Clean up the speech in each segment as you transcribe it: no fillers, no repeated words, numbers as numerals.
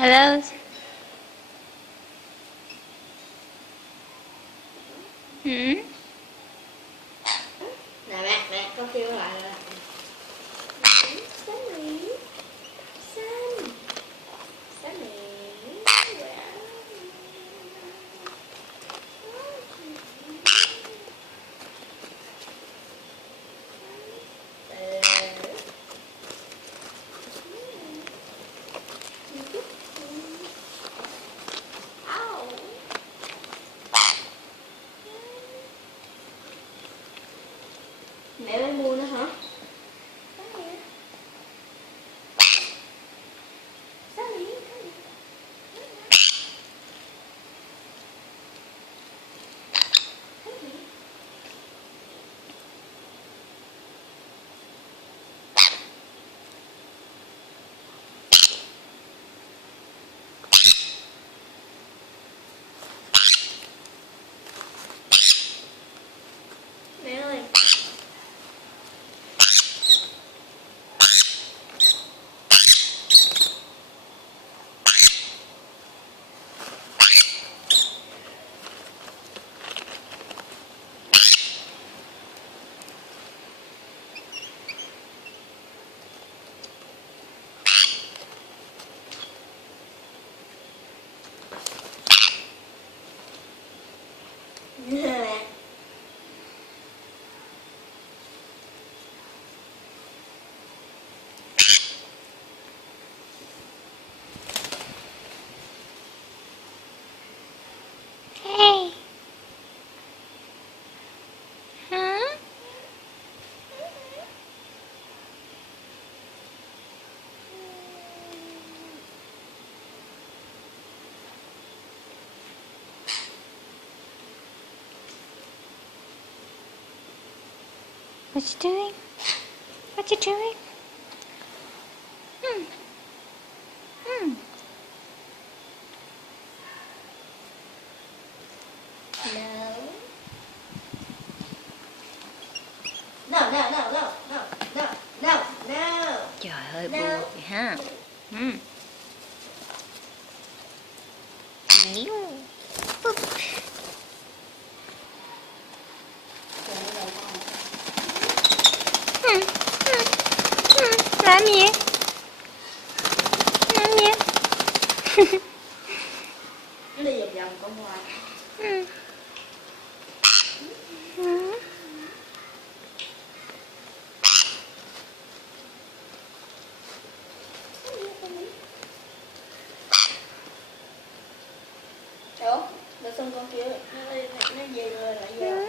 Hello. Ừ. Nè, con kêu lại là Sunny, Sunny. Mẹ mới mua nữa hả? Mẹ ơi. Hey. Hả? What you doing? What you doing? Hmm. Hmm. No. Trời ơi, bu vậy ha. Ừ. Níu. Bụp. Ừ. Ừ. Ừ. Làm gì? Làm gì? Nó đi vòng vòng con ngoài. Ừ. Ừ. Ủa, để xong con kia nó về rồi lại về.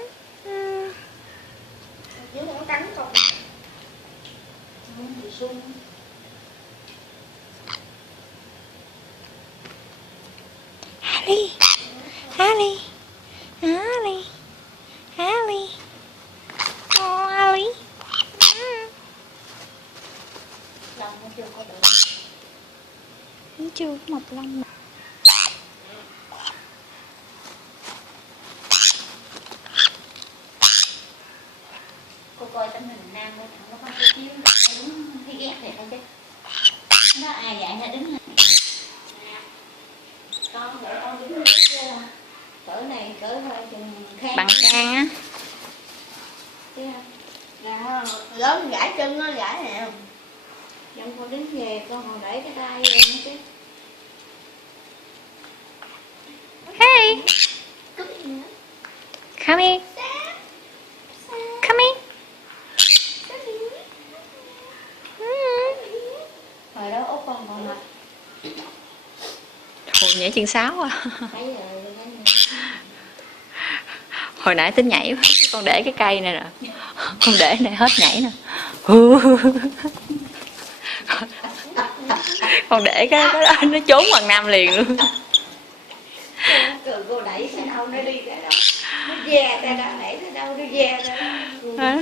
Chứ nó cắn con. Không bị sung. Ali. Ali. Ali. Ali. Oh, Ali. Lòng nó chưa có được. Nó chưa có mọc lông mà. Cô coi tấm hình nam nó thằng nó có cái chiếu đúng thấy ghét thiệt không chứ. Nó ai dạy nó đứng này. Con đợi con đứng lên cỡ này cỡ hơi chừng khang. Bằng khang á. Thấy không? Là lớn gãi chân nó gãi nè. Dẫn con đứng về con còn đẩy cái tay về nữa chứ. Hey. Come here. Come here. Hồi đó út con còn mặt. Thôi nhảy chân sáo à. Thấy rồi Hồi nãy tính nhảy quá. Con để cái cây này nè. Con để này hết nhảy nè. Con để cái đó nó trốn bằng nam liền luôn. cô đẩy tới đâu nó đi tới đâu, nó ve tới đâu, đẩy tới đâu nó ve tới đâu.